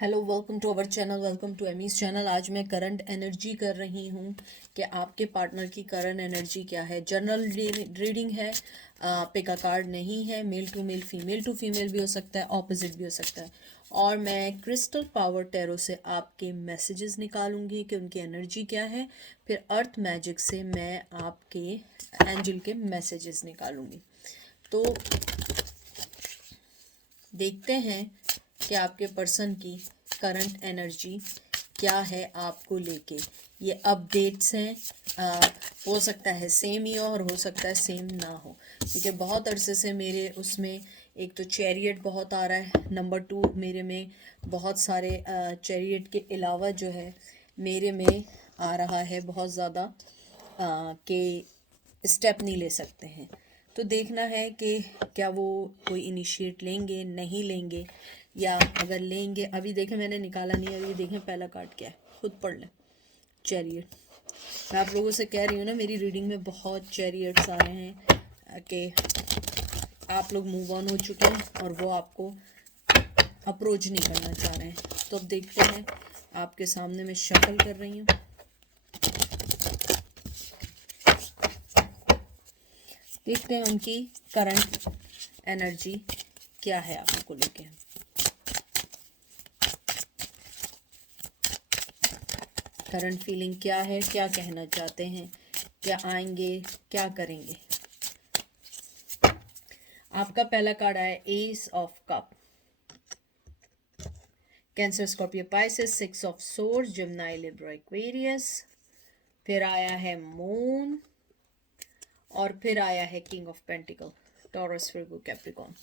Hello, welcome to our channel, welcome to Amy's channel. आज मैं current energy कर रही हूँ कि आपके पार्टनर की करंट एनर्जी क्या है। जनरल रीडिंग है, पिक अ कार्ड नहीं है। मेल टू फीमेल भी हो सकता है, ऑपोजिट भी हो सकता है। और मैं क्रिस्टल पावर टैरो से आपके मैसेजेस निकालूंगी कि उनकी एनर्जी क्या है। फिर अर्थ मैजिक से मैं आपके एंजल के मैसेजेस निकालूंगी। तो देखते हैं कि आपके पर्सन की करंट एनर्जी क्या है आपको लेके। ये अपडेट्स हैं, हो सकता है सेम ही हो और हो सकता है सेम ना हो, क्योंकि बहुत अरसे से मेरे उसमें एक तो चैरियट बहुत आ रहा है, नंबर 2 मेरे में बहुत सारे चैरियट के अलावा जो है मेरे में आ रहा है बहुत ज़्यादा कि स्टेप नहीं ले सकते हैं। तो देखना है कि क्या वो कोई इनिशिएट लेंगे नहीं लेंगे, या अगर लेंगे। अभी देखें, मैंने निकाला नहीं है। अभी देखें पहला कार्ड क्या है, खुद पढ़ लें। चैरियट। मैं आप लोगों से कह रही हूँ ना, मेरी रीडिंग में बहुत चैरियट्स आ रहे हैं कि आप लोग मूव ऑन हो चुके हैं और वो आपको अप्रोच नहीं करना चाह रहे हैं। तो अब देखते हैं, आपके सामने मैं शफल कर रही हूँ। देखते हैं उनकी करंट एनर्जी क्या है आपको लेके। करंट फीलिंग क्या है, क्या कहना चाहते हैं, क्या आएंगे, क्या करेंगे। आपका पहला कार्ड आया S of cups, Cancer, Scorpio, Pisces, 6 of swords, Gemini, Libra, Aquarius. फिर आया है मून, और फिर आया है king of pentacle, taurus, Virgo, Capricorn.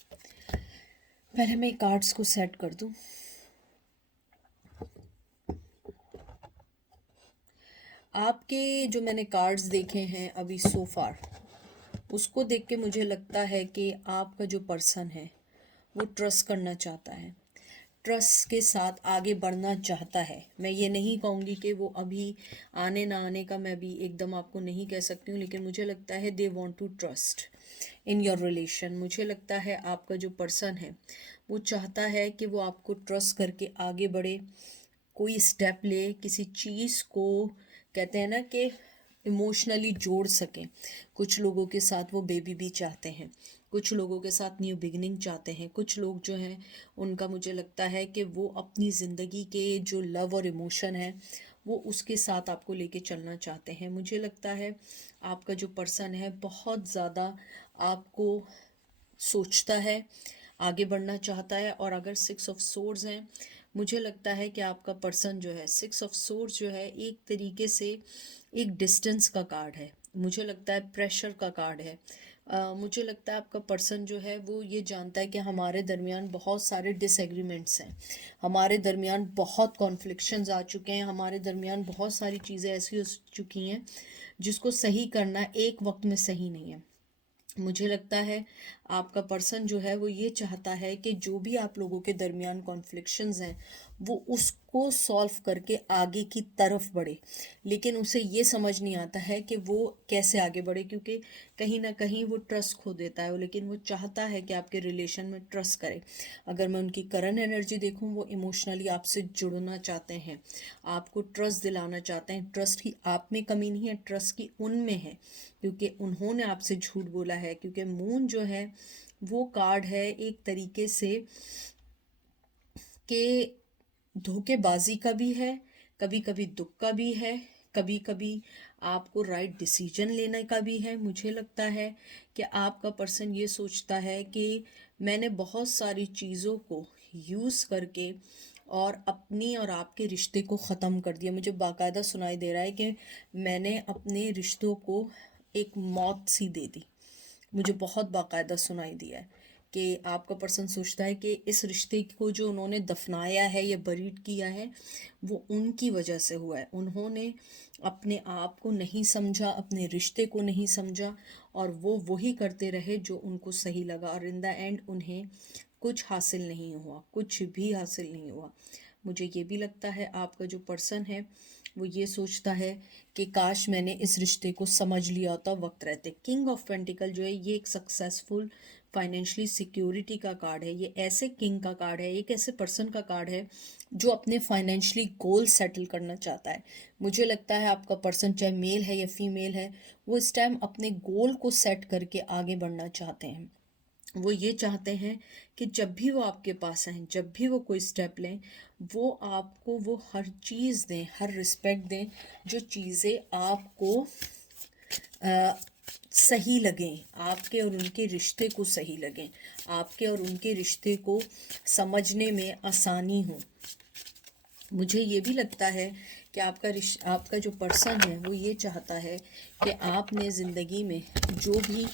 पहले मैं कार्ड्स को सेट कर दूं। आपके जो मैंने कार्ड्स देखे हैं अभी सो फार, उसको देख के मुझे लगता है कि आपका जो पर्सन है वो ट्रस्ट करना चाहता है, ट्रस्ट के साथ आगे बढ़ना चाहता है। मैं ये नहीं कहूँगी कि वो अभी आने ना आने का मैं भी एकदम आपको नहीं कह सकती हूँ, लेकिन मुझे लगता है they want to trust in your relation. मुझे लगता है आपका जो पर्सन है वो चाहता है कि वो आपको ट्रस्ट करके आगे बढ़े, कोई स्टेप ले, किसी चीज़ को कहते हैं ना कि इमोशनली जोड़ सकें। कुछ लोगों के साथ वो बेबी भी चाहते हैं, कुछ लोगों के साथ न्यू बिगनिंग चाहते हैं, कुछ लोग जो हैं उनका मुझे लगता है कि वो अपनी ज़िंदगी के जो लव और इमोशन है वो उसके साथ आपको लेके चलना चाहते हैं। मुझे लगता है आपका जो पर्सन है बहुत ज़्यादा आपको सोचता है, आगे बढ़ना चाहता है। और अगर 6 ऑफ सोर्ड्स हैं, मुझे लगता है कि आपका पर्सन जो है 6 ऑफ सोर्ड्स जो है एक तरीके से एक डिस्टेंस का कार्ड है। मुझे लगता है प्रेशर का कार्ड है। मुझे लगता है आपका पर्सन जो है वो ये जानता है कि हमारे दरमियान बहुत सारे डिसएग्रीमेंट्स हैं, हमारे दरमियान बहुत कॉन्फ्लिक्शंस आ चुके हैं, हमारे दरमियान बहुत सारी चीज़ें ऐसी हो चुकी हैं जिसको सही करना एक वक्त में सही नहीं है। मुझे लगता है आपका पर्सन जो है वो ये चाहता है कि जो भी आप लोगों के दरमियान कॉन्फ्लिक्शंस हैं वो उसको सॉल्व करके आगे की तरफ बढ़े, लेकिन उसे ये समझ नहीं आता है कि वो कैसे आगे बढ़े, क्योंकि कहीं ना कहीं वो ट्रस्ट खो देता है। लेकिन वो चाहता है कि आपके रिलेशन में ट्रस्ट करे। अगर मैं उनकी करंट एनर्जी देखूं, वो इमोशनली आपसे जुड़ना चाहते हैं, आपको ट्रस्ट दिलाना चाहते हैं। ट्रस्ट की आप में कमी नहीं है, ट्रस्ट की उनमें है, क्योंकि उन्होंने आपसे झूठ बोला है। क्योंकि मून जो है वो कार्ड है एक तरीके से कि धोखेबाजी का भी है, कभी कभी दुख का भी है, कभी कभी आपको राइट डिसीजन लेने का भी है। मुझे लगता है कि आपका पर्सन ये सोचता है कि मैंने बहुत सारी चीज़ों को यूज़ करके और अपनी और आपके रिश्ते को ख़त्म कर दिया। मुझे बाकायदा सुनाई दे रहा है कि मैंने अपने रिश्तों को एक मौत सी दे दी। मुझे बहुत बाकायदा सुनाई दिया है कि आपका पर्सन सोचता है कि इस रिश्ते को जो उन्होंने दफनाया है या बरीड किया है वो उनकी वजह से हुआ है। उन्होंने अपने आप को नहीं समझा, अपने रिश्ते को नहीं समझा, और वो वही करते रहे जो उनको सही लगा, और इन द एंड उन्हें कुछ हासिल नहीं हुआ, कुछ भी हासिल नहीं हुआ। मुझे ये भी लगता है आपका जो पर्सन है वो ये सोचता है कि काश मैंने इस रिश्ते को समझ लिया होता वक्त रहते। किंग ऑफ पेंटिकल जो है ये एक सक्सेसफुल फाइनेंशियली सिक्योरिटी का कार्ड है, ये ऐसे किंग का कार्ड है, एक ऐसे पर्सन का कार्ड है जो अपने फाइनेंशियली गोल सेटल करना चाहता है। मुझे लगता है आपका पर्सन चाहे मेल है या फीमेल है, वो इस टाइम अपने गोल को सेट करके आगे बढ़ना चाहते हैं। वो ये चाहते हैं कि जब भी वो आपके पास आएँ, जब भी वो कोई स्टेप लें, वो आपको वो हर चीज़ दें, हर रिस्पेक्ट दें, जो चीज़ें आपको सही लगें, आपके और उनके रिश्ते को सही लगें, आपके और उनके रिश्ते को समझने में आसानी हो। मुझे ये भी लगता है कि आपका जो पर्सन है वो ये चाहता है कि आपने ज़िंदगी में जो भी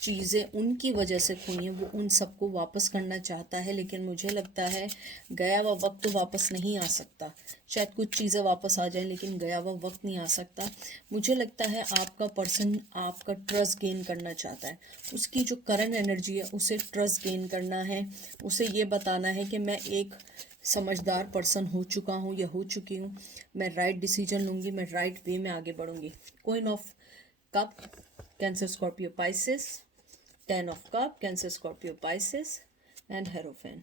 चीज़ें उनकी वजह से खोई हैं वो उन सबको वापस करना चाहता है, लेकिन मुझे लगता है गया हुआ वक्त तो वापस नहीं आ सकता। शायद कुछ चीज़ें वापस आ जाएं लेकिन गया हुआ वक्त नहीं आ सकता। मुझे लगता है आपका पर्सन आपका ट्रस्ट गेन करना चाहता है, उसकी जो करंट एनर्जी है उसे ट्रस्ट गेन करना है, उसे ये बताना है कि मैं एक समझदार पर्सन हो चुका हूँ या हो चुकी हूँ, मैं राइट डिसीजन लूँगी, मैं राइट वे में आगे बढ़ूँगी। Queen of cups, Cancer Scorpio Pisces, 10 of cups, Cancer Scorpio Pisces and hierophant.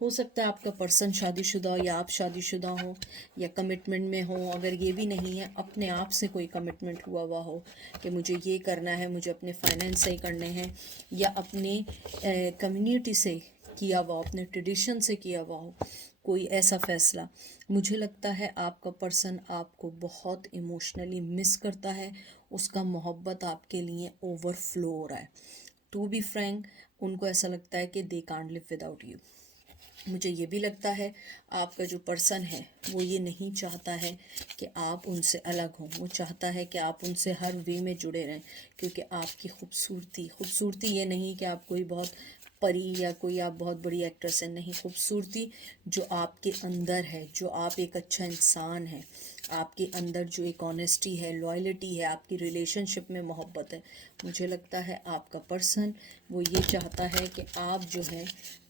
हो सकता है आपका पर्सन शादीशुदा हो या आप शादीशुदा हो या कमिटमेंट में हो। अगर ये भी नहीं है, अपने आप से कोई कमिटमेंट हुआ हो कि मुझे ये करना है, मुझे अपने फाइनेंस सही करने हैं, या अपने कम्युनिटी से किया हुआ, अपने ट्रेडिशन से किया हुआ हो कोई ऐसा फैसला, मुझे लगता है आपका पर्सन आपको बहुत इमोशनली मिस करता है, उसका मोहब्बत आपके लिए ओवरफ्लो हो रहा है। टू बी फ्रैंक, उनको ऐसा लगता है कि they can't live without you. मुझे ये भी लगता है आपका जो पर्सन है वो ये नहीं चाहता है कि आप उनसे अलग हों, वो चाहता है कि आप उनसे हर वे में जुड़े रहें, क्योंकि आपकी खूबसूरती ये नहीं कि आप कोई बहुत परी या कोई आप बहुत बड़ी एक्ट्रेस है, नहीं, खूबसूरती जो आपके अंदर है, जो आप एक अच्छा इंसान है, आपके अंदर जो एक ऑनेस्टी है, लॉयल्टी है, आपकी रिलेशनशिप में मोहब्बत है। मुझे लगता है आपका पर्सन वो ये चाहता है कि आप जो है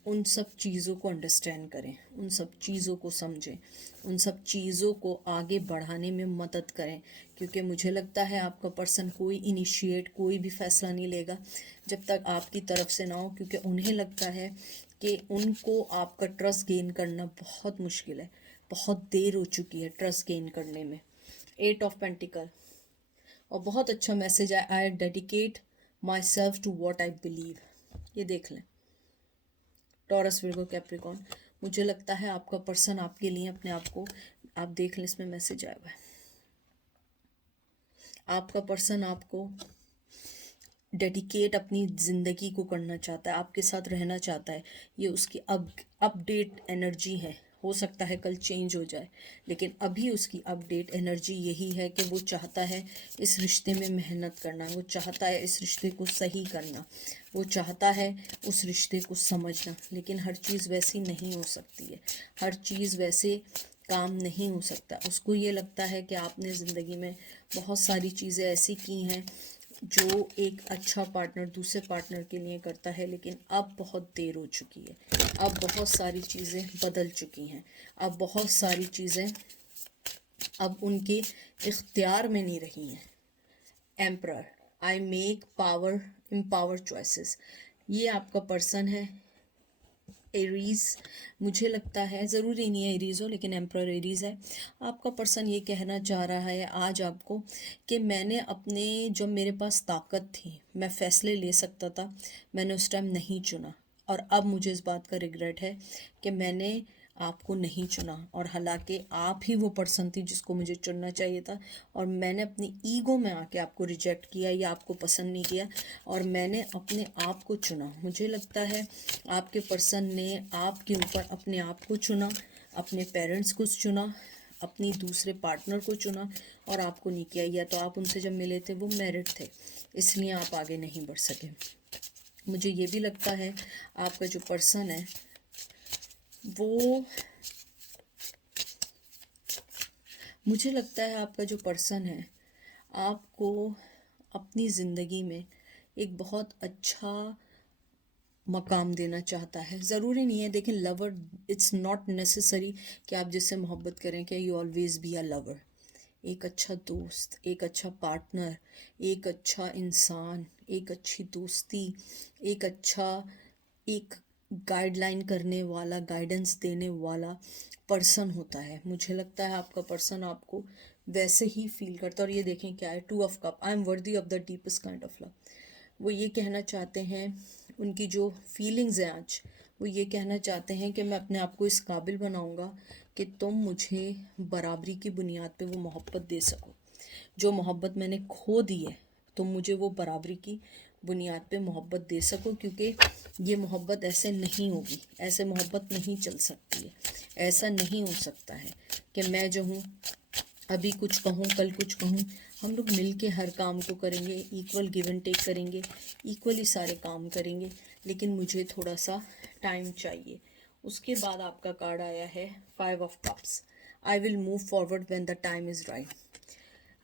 उन सब चीज़ों को अंडरस्टैंड करें, उन सब चीज़ों को समझें, उन सब चीज़ों को आगे बढ़ाने में मदद करें, क्योंकि मुझे लगता है आपका पर्सन कोई भी फैसला नहीं लेगा जब तक आपकी तरफ से ना हो, क्योंकि उन्हें लगता है कि उनको आपका ट्रस्ट गेन करना बहुत मुश्किल है, बहुत देर हो चुकी है ट्रस्ट गेन करने में। 8 ऑफ पेंटिकल, और बहुत अच्छा मैसेज है, I dedicate myself to what I believe. ये देख लें, टॉरस, विर्गो, कैप्रिकॉर्न। मुझे लगता है आपका पर्सन आपके लिए अपने आप को, आप देख लें इसमें मैसेज आया हुआ है, आपका पर्सन आपको डेडिकेट अपनी ज़िंदगी को करना चाहता है, आपके साथ रहना चाहता है। ये उसकी अपडेट एनर्जी है, हो सकता है कल चेंज हो जाए, लेकिन अभी उसकी अपडेट एनर्जी यही है कि वो चाहता है इस रिश्ते में मेहनत करना, वो चाहता है इस रिश्ते को सही करना, वो चाहता है उस रिश्ते को समझना, लेकिन हर चीज़ वैसी नहीं हो सकती है, हर चीज़ वैसे काम नहीं हो सकता। उसको ये लगता है कि आपने ज़िंदगी में बहुत सारी चीज़ें ऐसी की हैं जो एक अच्छा पार्टनर दूसरे पार्टनर के लिए करता है, लेकिन अब बहुत देर हो चुकी है, अब बहुत सारी चीज़ें बदल चुकी हैं, अब बहुत सारी चीज़ें अब उनके इख्तियार में नहीं रही हैं। Emperor, I make empower choices, ये आपका पर्सन है एरीज। मुझे लगता है ज़रूरी नहीं है एरीज हो, लेकिन एम्परर एरीज है। आपका पर्सन ये कहना चाह रहा है आज आपको कि मैंने अपने, जब मेरे पास ताकत थी, मैं फ़ैसले ले सकता था, मैंने उस टाइम नहीं चुना, और अब मुझे इस बात का रिग्रेट है कि मैंने आपको नहीं चुना, और हालांकि आप ही वो पर्सन थी जिसको मुझे चुनना चाहिए था, और मैंने अपनी ईगो में आके आपको रिजेक्ट किया या आपको पसंद नहीं किया, और मैंने अपने आप को चुना। मुझे लगता है आपके पर्सन ने आपके ऊपर अपने आप को चुना, अपने पेरेंट्स को चुना, अपनी दूसरे पार्टनर को चुना, और आपको नहीं किया, या तो आप उनसे जब मिले थे वो मैरिड थे, इसलिए आप आगे नहीं बढ़ सके। मुझे ये भी लगता है आपका जो पर्सन है वो, मुझे लगता है आपका जो पर्सन है आपको अपनी ज़िंदगी में एक बहुत अच्छा मकाम देना चाहता है। ज़रूरी नहीं है, देखिए लवर, इट्स नॉट नेसेसरी कि आप जिससे मोहब्बत करें कि you always be a lover. एक अच्छा दोस्त, एक अच्छा पार्टनर, एक अच्छा इंसान, एक अच्छी दोस्ती, एक अच्छा, एक गाइडलाइन करने वाला, गाइडेंस देने वाला पर्सन होता है। मुझे लगता है आपका पर्सन आपको वैसे ही फील करता है। और ये देखें क्या है, 2 of cup, I am worthy of the deepest kind of love. वो ये कहना चाहते हैं, उनकी जो फीलिंग्स हैं आज, वो ये कहना चाहते हैं कि मैं अपने आप को इस काबिल बनाऊंगा कि तुम मुझे बराबरी की बुनियाद पे वो मोहब्बत दे सको। जो मोहब्बत मैंने खो दी है, तुम मुझे वो बराबरी की बुनियाद पे मोहब्बत दे सको, क्योंकि ये मोहब्बत ऐसे नहीं होगी, ऐसे मोहब्बत नहीं चल सकती है। ऐसा नहीं हो सकता है कि मैं जो हूँ अभी कुछ कहूँ कल कुछ कहूँ। हम लोग मिल के हर काम को करेंगे, इक्वल गिव एंड टेक करेंगे, इक्वली सारे काम करेंगे, लेकिन मुझे थोड़ा सा टाइम चाहिए। उसके बाद आपका कार्ड आया है 5 of cups. I will move forward when the time is right.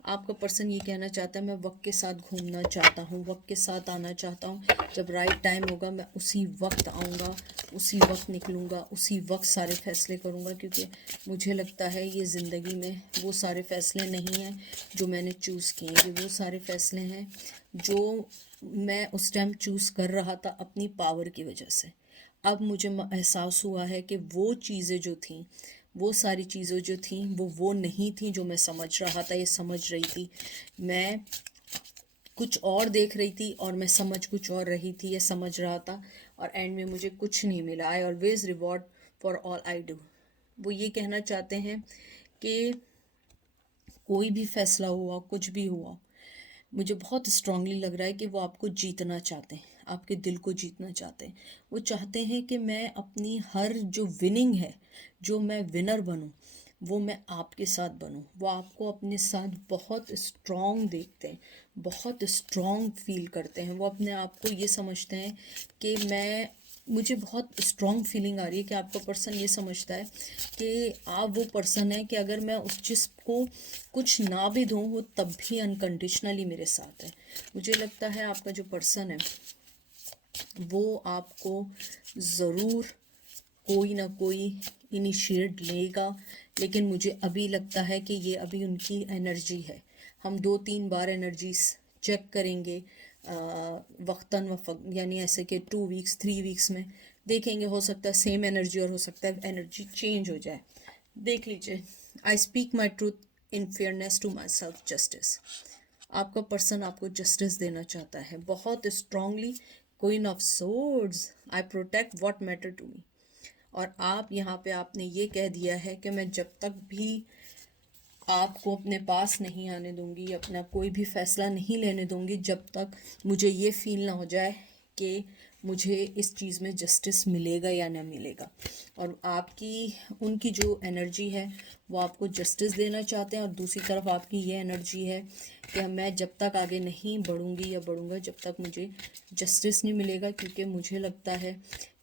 आपका पर्सन ये कहना चाहता है, मैं वक्त के साथ घूमना चाहता हूँ, वक्त के साथ आना चाहता हूँ। जब राइट टाइम होगा मैं उसी वक्त आऊँगा, उसी वक्त निकलूँगा, उसी वक्त सारे फैसले करूँगा, क्योंकि मुझे लगता है ये ज़िंदगी में वो सारे फैसले नहीं हैं जो मैंने चूज़ किए। ये वो सारे फैसले हैं जो मैं उस टाइम चूज़ कर रहा था अपनी पावर की वजह से। अब मुझे एहसास हुआ है कि वो चीज़ें जो थीं, वो सारी चीज़ें जो थीं वो नहीं थी जो मैं समझ रहा था, ये समझ रही थी। मैं कुछ और देख रही थी और मैं समझ कुछ और रही थी, ये समझ रहा था, और एंड में मुझे कुछ नहीं मिला। I always reward for all I do. वो ये कहना चाहते हैं कि कोई भी फैसला हुआ, कुछ भी हुआ, मुझे बहुत स्ट्रांगली लग रहा है कि वो आपको जीतना चाहते हैं, आपके दिल को जीतना चाहते हैं। वो चाहते हैं कि मैं अपनी हर जो विनिंग है, जो मैं विनर बनूं, वो मैं आपके साथ बनूं। वो आपको अपने साथ बहुत स्ट्रांग देखते हैं, बहुत स्ट्रांग फील करते हैं। वो अपने आप को ये समझते हैं कि मैं, मुझे बहुत स्ट्रांग फीलिंग आ रही है कि आपका पर्सन ये समझता है कि आप वो पर्सन है कि अगर मैं उस चीज़ को कुछ ना भी दूँ, वो तब भी अनकंडीशनली मेरे साथ है। मुझे लगता है आपका जो पर्सन है वो आपको ज़रूर कोई ना कोई इनिशिएट लेगा, लेकिन मुझे अभी लगता है कि ये अभी उनकी एनर्जी है। हम 2-3 बार एनर्जीज चेक करेंगे वक्तन वक्त, यानी ऐसे कि 2 वीक्स 3 वीक्स में देखेंगे। हो सकता है सेम एनर्जी और हो सकता है एनर्जी चेंज हो जाए। देख लीजिए। I speak my truth in fairness to myself justice. आपका पर्सन आपको जस्टिस देना चाहता है बहुत strongly. Queen of swords, I protect what matter to me. और आप यहाँ पे आपने ये कह दिया है कि मैं जब तक भी आपको अपने पास नहीं आने दूंगी, अपना कोई भी फैसला नहीं लेने दूंगी, जब तक मुझे ये फील ना हो जाए कि मुझे इस चीज़ में जस्टिस मिलेगा या ना मिलेगा। और आपकी, उनकी जो एनर्जी है वो आपको जस्टिस देना चाहते हैं, और दूसरी तरफ आपकी ये एनर्जी है कि मैं जब तक आगे नहीं बढ़ूंगी या बढ़ूंगा जब तक मुझे जस्टिस नहीं मिलेगा, क्योंकि मुझे लगता है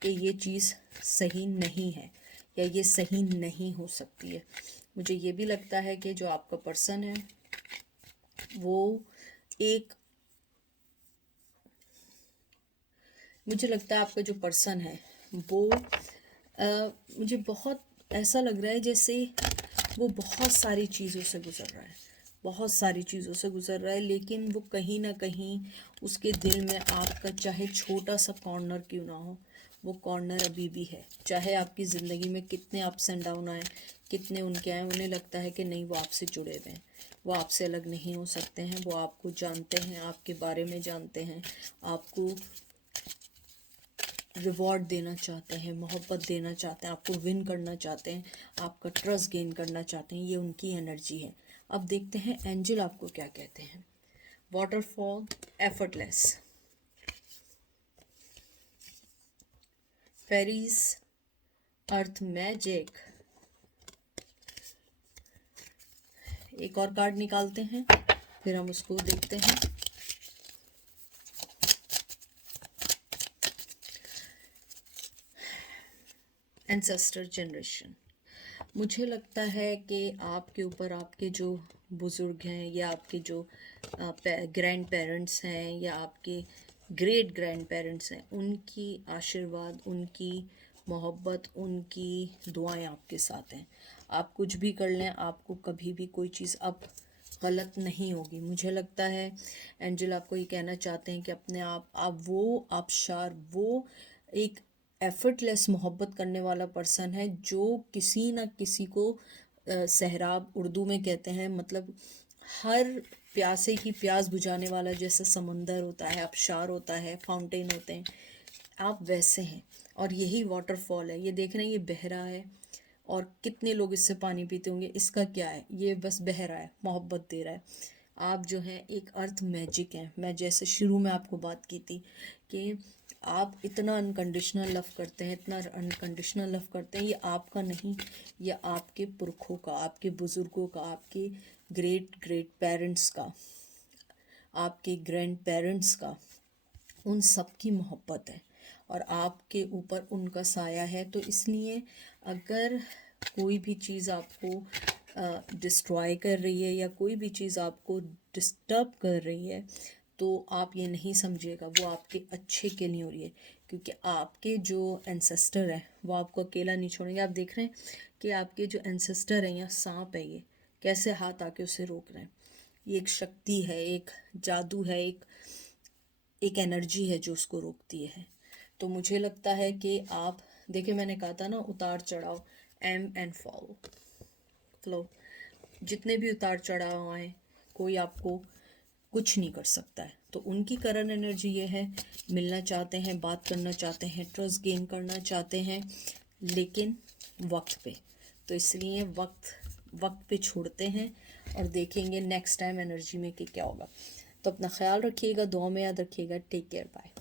कि ये चीज़ सही नहीं है या ये सही नहीं हो सकती है। मुझे ये भी लगता है कि जो आपका पर्सन है वो एक, मुझे लगता है आपका जो पर्सन है वो मुझे बहुत ऐसा लग रहा है जैसे वो बहुत सारी चीज़ों से गुज़र रहा है, बहुत सारी चीज़ों से गुज़र रहा है, लेकिन वो कहीं ना कहीं उसके दिल में आपका चाहे छोटा सा कॉर्नर क्यों ना हो, वो कॉर्नर अभी भी है। चाहे आपकी ज़िंदगी में कितने अप्स एंड डाउन आए, कितने उनके आए, उन्हें लगता है कि नहीं वो आपसे जुड़े हुए हैं, वो आपसे अलग नहीं हो सकते हैं। वो आपको जानते हैं, आपके बारे में जानते हैं, आपको रिवॉर्ड देना चाहते हैं, मोहब्बत देना चाहते हैं, आपको विन करना चाहते हैं, आपका ट्रस्ट गेन करना चाहते हैं। ये उनकी एनर्जी है। अब देखते हैं एंजल आपको क्या कहते हैं। वाटरफॉल, एफर्टलेस, फेरीज, अर्थ मैजिक। एक और कार्ड निकालते हैं फिर हम उसको देखते हैं। Ancestor generation. मुझे लगता है कि आपके ऊपर आपके जो बुज़ुर्ग हैं या आपके जो ग्रैंड पेरेंट्स हैं या आपके ग्रेट ग्रैंड पेरेंट्स हैं, उनकी आशीर्वाद, उनकी मोहब्बत, उनकी दुआएं आपके साथ हैं। आप कुछ भी कर लें, आपको कभी भी कोई चीज़ अब गलत नहीं होगी। मुझे लगता है एंजल आपको ये कहना चाहते हैं कि अपने आप वो आबशार, वो एक एफर्टलेस मोहब्बत करने वाला पर्सन है जो किसी ना किसी को सहराब उर्दू में कहते हैं, मतलब हर प्यासे की प्यास बुझाने वाला, जैसे समंदर होता है, आबशार होता है, फाउंटेन होते हैं, आप वैसे हैं। और यही वाटरफॉल है, ये देख रहे हैं, ये बह रहा है और कितने लोग इससे पानी पीते होंगे। इसका क्या है, ये बस बह रहा है, मोहब्बत दे रहा है। आप जो हैं एक अर्थ मैजिक हैं। मैं जैसे शुरू में आपको बात की थी कि आप इतना अनकंडीशनल लव करते हैं, इतना अनकंडीशनल लव करते हैं, ये आपका नहीं, ये आपके पुरखों का, आपके बुज़ुर्गों का, आपके ग्रेट ग्रेट पेरेंट्स का, आपके ग्रैंड पेरेंट्स का, उन सब की मोहब्बत है और आपके ऊपर उनका साया है। तो इसलिए अगर कोई भी चीज़ आपको डिस्ट्रॉय कर रही है या कोई भी चीज़ आपको डिस्टर्ब कर रही है, तो आप ये नहीं समझिएगा वो आपके अच्छे के लिए हो रही है, क्योंकि आपके जो एंसेस्टर हैं वो आपको अकेला नहीं छोड़ेंगे। आप देख रहे हैं कि आपके जो एंसेस्टर हैं, या सांप है, ये कैसे हाथ आके उसे रोक रहे हैं। ये एक शक्ति है, एक जादू है, एक एनर्जी है जो उसको रोकती है। तो मुझे लगता है कि आप देखिए, मैंने कहा था ना, उतार चढ़ाव, एम एंड फॉलो, फ्लो, जितने भी उतार चढ़ाव आए, कोई आपको कुछ नहीं कर सकता है। तो उनकी करंट एनर्जी ये है, मिलना चाहते हैं, बात करना चाहते हैं, ट्रस्ट गेन करना चाहते हैं, लेकिन वक्त पे। तो इसलिए वक्त वक्त पे छोड़ते हैं और देखेंगे नेक्स्ट टाइम एनर्जी में कि क्या होगा। तो अपना ख्याल रखिएगा, दुआ में याद रखिएगा। Take care, bye.